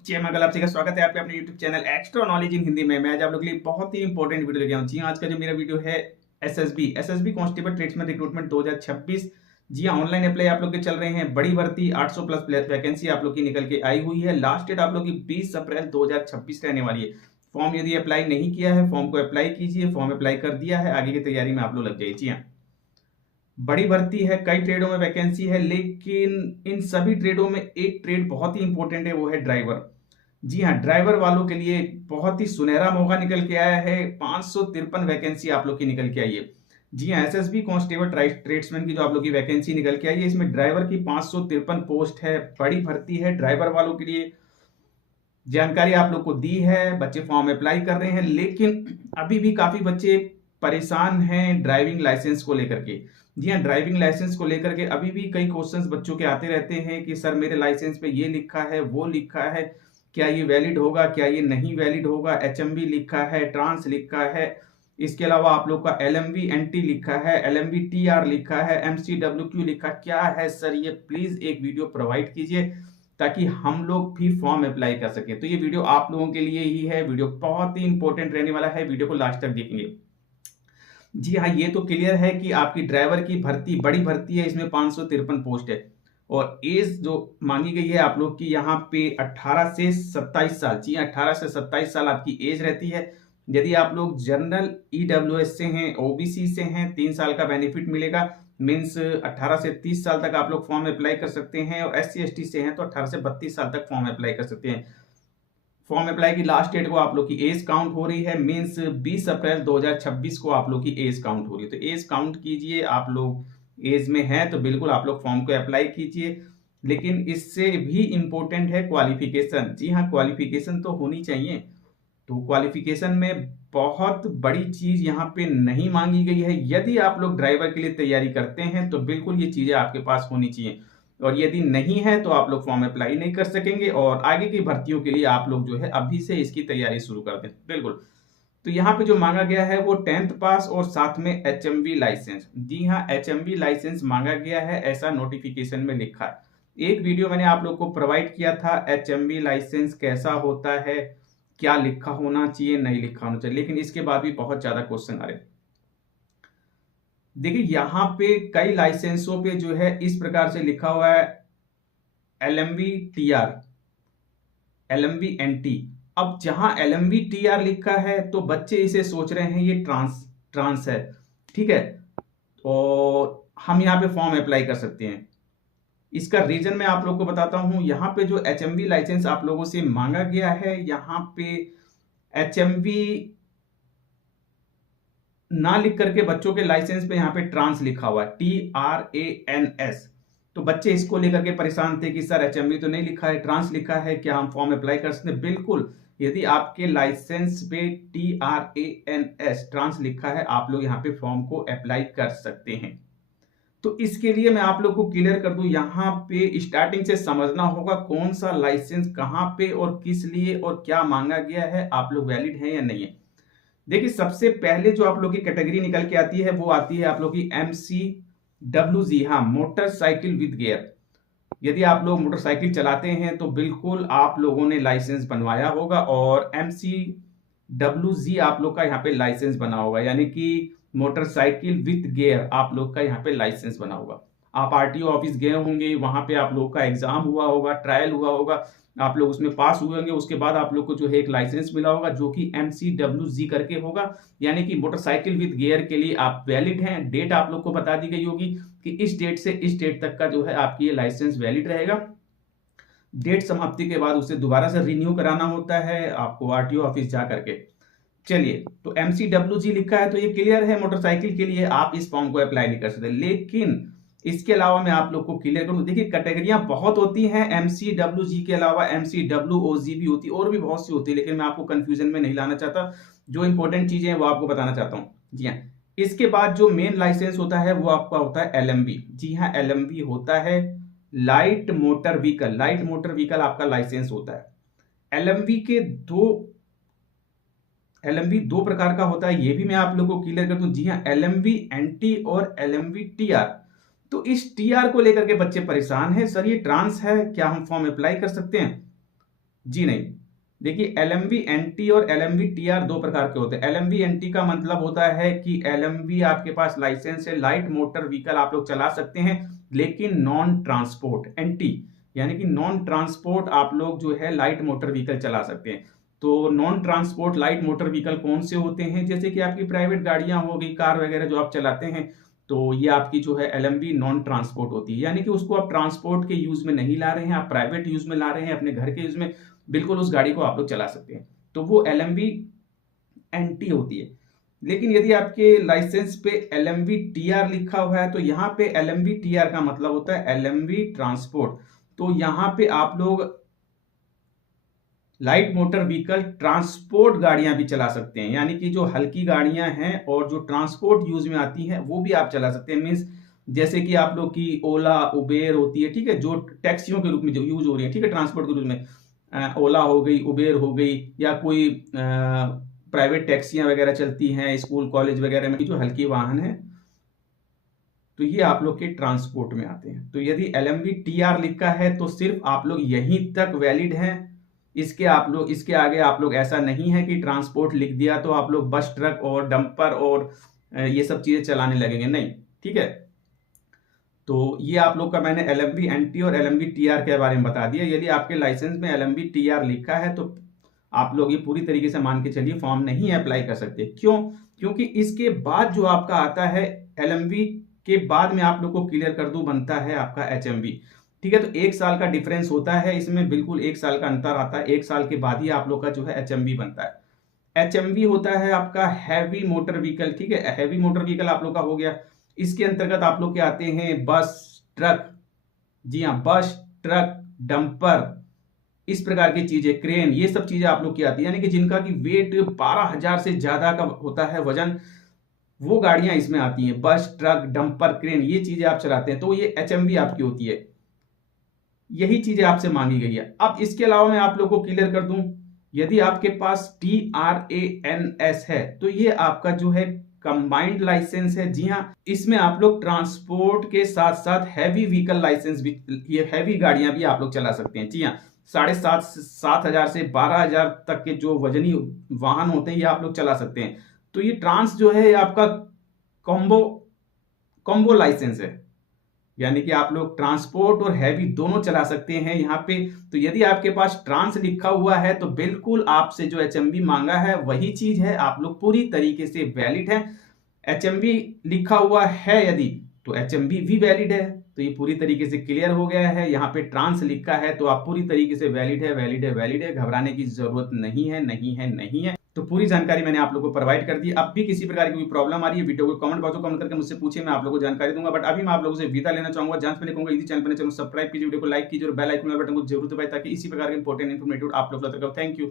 जी, मैं कल आपसे का स्वागत है आपके अपने YouTube channel extra knowledge in Hindi में। मैं आज आप लोगों के लिए बहुत ही इंपॉर्टेंट वीडियो लेके आया हूँ। जी हाँ, आज का जो मेरा वीडियो है एसएसबी कांस्टेबल ट्रेड्समैन रिक्रूटमेंट 2026। जी हाँ, ऑनलाइन अप्लाई आप लोग के चल रहे हैं। बड़ी भर्ती 800 प्लस वैकेंसी आप लोग की निकल के आई हुई है। लास्ट डेट आप लोग की 20 अप्रैल 2026 रहने वाली है। फॉर्म यदि अप्लाई नहीं किया है, फॉर्म को अप्लाई कीजिए। फॉर्म अप्लाई कर दिया है, आगे की तैयारी में आप लोग लग जाइए। जी हाँ, बड़ी भर्ती है, कई ट्रेडों में वैकेंसी है, लेकिन इन सभी ट्रेडों में एक ट्रेड बहुत ही इंपॉर्टेंट है, वो है ड्राइवर। जी हाँ, ड्राइवर वालों के लिए बहुत ही सुनहरा मौका निकल के आया है। 553 वैकेंसी आप लोग की निकल के आई है। जी हाँ, एसएसबी कांस्टेबल ट्रेड्समैन की जो आप लोग की वैकेंसी निकल के आई है, इसमें ड्राइवर की 553 पोस्ट है। बड़ी भर्ती है, ड्राइवर वालों के लिए जानकारी आप लोग को दी है। बच्चे फॉर्म अप्लाई कर रहे हैं, लेकिन अभी भी काफी बच्चे परेशान हैं ड्राइविंग लाइसेंस को लेकर के। जी हाँ, ड्राइविंग लाइसेंस को लेकर के अभी भी कई क्वेश्चंस बच्चों के आते रहते हैं कि सर मेरे लाइसेंस पे ये लिखा है, वो लिखा है, क्या ये वैलिड होगा, क्या ये नहीं वैलिड होगा। एचएमवी लिखा है, ट्रांस लिखा है, इसके अलावा आप लोग का एलएमवी एनटी लिखा है, एलएमवी टीआर लिखा है, एमसीडब्ल्यूक्यू लिखा, क्या है सर ये? प्लीज एक वीडियो प्रोवाइड कीजिए ताकि हम लोग भी फॉर्म अप्लाई कर सकें। तो ये वीडियो आप लोगों के लिए ही है। वीडियो बहुत ही इंपॉर्टेंट रहने वाला है, वीडियो को लास्ट तक देखेंगे। जी हाँ, ये तो क्लियर है कि आपकी ड्राइवर की भर्ती बड़ी भर्ती है, इसमें 553 पोस्ट है। और एज जो मांगी गई है आप लोग की यहाँ पे 18 से 27 साल। जी, 18 से 27 साल आपकी एज रहती है। यदि आप लोग जनरल ईडब्ल्यूएस से हैं, ओबीसी से हैं, 3 साल का बेनिफिट मिलेगा। मीन्स 18 से 30 साल तक आप लोग फॉर्म अप्लाई कर सकते हैं। और एससी एसटी से हैं तो 18 से 32 साल तक फॉर्म अप्लाई कर सकते हैं। फॉर्म अप्लाई की लास्ट डेट को आप लोग की एज काउंट हो रही है। मीन्स 20 अप्रैल 2026 को आप लोग की एज काउंट हो रही है। तो एज काउंट कीजिए, आप लोग एज में हैं तो बिल्कुल आप लोग फॉर्म को अप्लाई कीजिए। लेकिन इससे भी इंपॉर्टेंट है क्वालिफिकेशन। जी हाँ, क्वालिफिकेशन तो होनी चाहिए। तो क्वालिफिकेशन में बहुत बड़ी चीज यहाँ पे नहीं मांगी गई है। यदि आप लोग ड्राइवर के लिए तैयारी करते हैं तो बिल्कुल ये चीजें आपके पास होनी चाहिए। और यदि नहीं है तो आप लोग फॉर्म अप्लाई नहीं कर सकेंगे और आगे की भर्तियों के लिए आप लोग जो है अभी से इसकी तैयारी शुरू कर दें। बिल्कुल। तो यहाँ पे जो मांगा गया है वो 10th पास और साथ में एचएमवी लाइसेंस। जी हाँ, एचएमवी लाइसेंस मांगा गया है, ऐसा नोटिफिकेशन में लिखा है। एक वीडियो मैंने आप लोग को प्रोवाइड किया था, एचएमवी लाइसेंस कैसा होता है, क्या लिखा होना चाहिए, नहीं लिखा होना चाहिए, लेकिन इसके बाद भी बहुत ज्यादा क्वेश्चन आ रहे हैं। देखिए यहाँ पे कई लाइसेंसों पे जो है इस प्रकार से लिखा हुआ है, एलएमवी टीआर, एलएमवी एनटी। अब जहां एलएमवी टीआर लिखा है तो बच्चे इसे सोच रहे हैं ये ट्रांस ट्रांस है। ठीक है, और हम यहाँ पे फॉर्म अप्लाई कर सकते हैं। इसका रीजन मैं आप लोग को बताता हूं। यहाँ पे जो एचएमवी लाइसेंस आप लोगों से मांगा गया है, यहाँ पे एचएमवी ना लिख करके बच्चों के लाइसेंस पे यहाँ पे ट्रांस लिखा हुआ है, TRANS। तो बच्चे इसको लेकर के परेशान थे कि सर एचएमवी तो नहीं लिखा है, ट्रांस लिखा है, क्या हम फॉर्म अप्लाई कर सकते हैं? बिल्कुल, यदि आपके लाइसेंस पे TRANS ट्रांस लिखा है, आप लोग यहाँ पे फॉर्म को अप्लाई कर सकते हैं। तो इसके लिए मैं आप लोग को क्लियर कर दूं, यहाँ पे स्टार्टिंग से समझना होगा कौन सा लाइसेंस कहाँ पे और किस लिए और क्या मांगा गया है, आप लोग वैलिड है या नहीं है। देखिए सबसे पहले जो आप लोग की कैटेगरी निकल के आती है वो आती है आप लोग की MCWG। हाँ, मोटरसाइकिल विद गियर। यदि आप लोग मोटरसाइकिल चलाते हैं तो बिल्कुल आप लोगों ने लाइसेंस बनवाया होगा और MCWG आप लोग का यहाँ पे लाइसेंस बना होगा, यानी कि मोटरसाइकिल विद गियर आप लोग का यहाँ पे लाइसेंस बना होगा। आप आरटीओ ऑफिस गए होंगे, वहां पे आप लोग का एग्जाम हुआ होगा, ट्रायल हुआ होगा, आप लोग उसमें पास हुए होंगे। उसके बाद आप लोग को जो है एक लाइसेंस मिला होगा जो कि MCWG करके होगा, यानी कि मोटरसाइकिल विद गियर के लिए आप वैलिड हैं। डेट आप लोग को बता दी गई होगी कि इस डेट से इस डेट तक का जो है आपकी ये लाइसेंस वैलिड रहेगा। डेट समाप्ति के बाद उसे दोबारा से रिन्यू कराना होता है आपको आरटीओ ऑफिस जा करके। चलिए, तो MCWG लिखा है तो ये क्लियर है, मोटरसाइकिल के लिए आप इस फॉर्म को अप्लाई नहीं कर सकते। लेकिन इसके अलावा मैं आप लोग को क्लियर करूं, देखिए कैटेगरियां बहुत होती हैं। MCWG के अलावा MCWOG भी होती है और भी बहुत सी होती है, लेकिन मैं आपको कंफ्यूजन में नहीं लाना चाहता। जो इंपॉर्टेंट चीजें हैं वो आपको बताना चाहता हूँ। जी हाँ, इसके बाद जो मेन लाइसेंस होता है वो आपका होता है LMV। जी हाँ, LMV होता है light motor vehicle. Light motor vehicle आपका लाइसेंस होता है। LMV के दो LMV दो प्रकार का होता है, ये भी मैं आप लोगों को क्लियर कर दूं। जी हाँ, LMV NT और LMV TR। तो इस TR को लेकर के बच्चे परेशान हैं, सर ये ट्रांस है, क्या हम फॉर्म अप्लाई कर सकते हैं? जी नहीं। देखिए LMV-NT और LMV-TR दो प्रकार के होते हैं। LMV-NT का मतलब होता है कि LMV आपके पास लाइसेंस है, लाइट मोटर व्हीकल आप लोग चला सकते हैं, लेकिन नॉन ट्रांसपोर्ट। NT यानी कि नॉन ट्रांसपोर्ट आप लोग जो है लाइट मोटर व्हीकल चला सकते हैं। तो non transport light motor vehicle कौन से होते हैं? जैसे कि आपकी प्राइवेट गाड़ियां हो गई, कार वगैरह जो आप चलाते हैं, तो ये आपकी जो है LMV नॉन ट्रांसपोर्ट होती है, यानी कि उसको आप ट्रांसपोर्ट के यूज में नहीं ला रहे हैं, आप प्राइवेट यूज में ला रहे हैं, अपने घर के यूज में, बिल्कुल उस गाड़ी को आप लोग चला सकते हैं। तो वो LMV-NT होती है। लेकिन यदि आपके लाइसेंस पे LMV-TR लिखा हुआ है, तो यहाँ पे LMV-TR का मतलब होता है LMV ट्रांसपोर्ट। तो यहाँ पे आप लोग लाइट मोटर व्हीकल ट्रांसपोर्ट गाड़ियां भी चला सकते हैं, यानी कि जो हल्की गाड़ियां हैं और जो ट्रांसपोर्ट यूज में आती हैं वो भी आप चला सकते हैं। मीन्स जैसे कि आप लोग की ओला उबेर होती है, ठीक है, जो टैक्सियों के रूप में जो यूज हो रही है, ठीक है, ट्रांसपोर्ट के रूप में ओला हो गई, उबेर हो गई, या कोई प्राइवेट टैक्सियां वगैरह चलती हैं स्कूल कॉलेज वगैरह में, जो हल्की वाहन है, तो ये आप लोग के ट्रांसपोर्ट में आते हैं। तो यदि LMV-TR लिखा है तो सिर्फ आप लोग यहीं तक वैलिड हैं। इसके आगे आप लोग, ऐसा नहीं है कि ट्रांसपोर्ट लिख दिया तो आप लोग बस ट्रक और डंपर और ये सब चीजें चलाने लगेंगे, नहीं, ठीक है। तो ये आप लोग का मैंने LMV-NT और LMV-TR के बारे में बता दिया। यदि आपके लाइसेंस में LMV-TR लिखा है तो आप लोग ये पूरी तरीके से मान के चलिए फॉर्म नहीं अप्लाई कर सकते। क्यों? क्योंकि इसके बाद जो आपका आता है LMV के बाद में आप लोग को क्लियर कर दूं बनता है आपका HMV, ठीक है। तो 1 साल का डिफरेंस होता है इसमें, बिल्कुल 1 साल का अंतर आता है। 1 साल के बाद ही आप लोग का जो है HMV बनता है। HMV होता है आपका हैवी मोटर व्हीकल, ठीक है। हैवी मोटर व्हीकल आप लोग का हो गया। इसके अंतर्गत आप लोग के आते हैं बस, ट्रक, जी हाँ, बस, ट्रक, डंपर, इस प्रकार की चीजें, क्रेन, ये सब चीजें आप लोग की आती है, यानी कि जिनका की वेट 12,000 से ज्यादा का होता है वजन, वो गाड़ियां इसमें आती हैं। बस, ट्रक, डंपर, क्रेन, ये चीजें आप चलाते हैं, तो ये HMV आपकी होती है। यही चीजें आपसे मांगी गई है। अब इसके अलावा मैं आप लोगों को क्लियर कर दूं, यदि आपके पास TRANS है तो ये आपका जो है कंबाइंड लाइसेंस है। जी हाँ, इसमें आप लोग ट्रांसपोर्ट के साथ साथ हैवी व्हीकल लाइसेंस भी, ये हैवी गाड़ियां भी आप लोग चला सकते हैं। जी हाँ, 7,500 से 12,000 तक के जो वजनी वाहन होते हैं ये आप लोग चला सकते हैं। तो ये ट्रांस जो है ये आपका कॉम्बो कॉम्बो लाइसेंस है, यानी कि आप लोग ट्रांसपोर्ट और हैवी दोनों चला सकते हैं यहाँ पे। तो यदि आपके पास ट्रांस लिखा हुआ है तो बिल्कुल आपसे जो HMV मांगा है वही चीज है, आप लोग पूरी तरीके से वैलिड है। HMV लिखा हुआ है यदि, तो HMV भी वैलिड है। तो ये पूरी तरीके से क्लियर हो गया है। यहाँ पे ट्रांस लिखा है तो आप पूरी तरीके से वैलिड है, वैलिड है, वैलिड है, घबराने की जरूरत नहीं है, नहीं है, नहीं है। तो पूरी जानकारी मैंने आप लोगों को प्रोवाइड कर दी। अब भी किसी प्रकार की कोई प्रॉब्लम आ रही है, वीडियो को कमेंट बॉक्स में कमेंट करके मुझसे पूछिए, मैं आप लोगों को जानकारी दूंगा। बट अभी मैं आप लोगों से विदा लेना चाहूंगा। जान पहले कहूंगा इसी चैनल पर चैनल सब्सक्राइब कीजिए, वीडियो को लाइक कीजिए और बेल आइकन बटन को जरूर दबाइए ताकि इसी प्रकार के इंपॉर्टेंट इन्फॉर्मेटिव आप लोग तक। Thank you.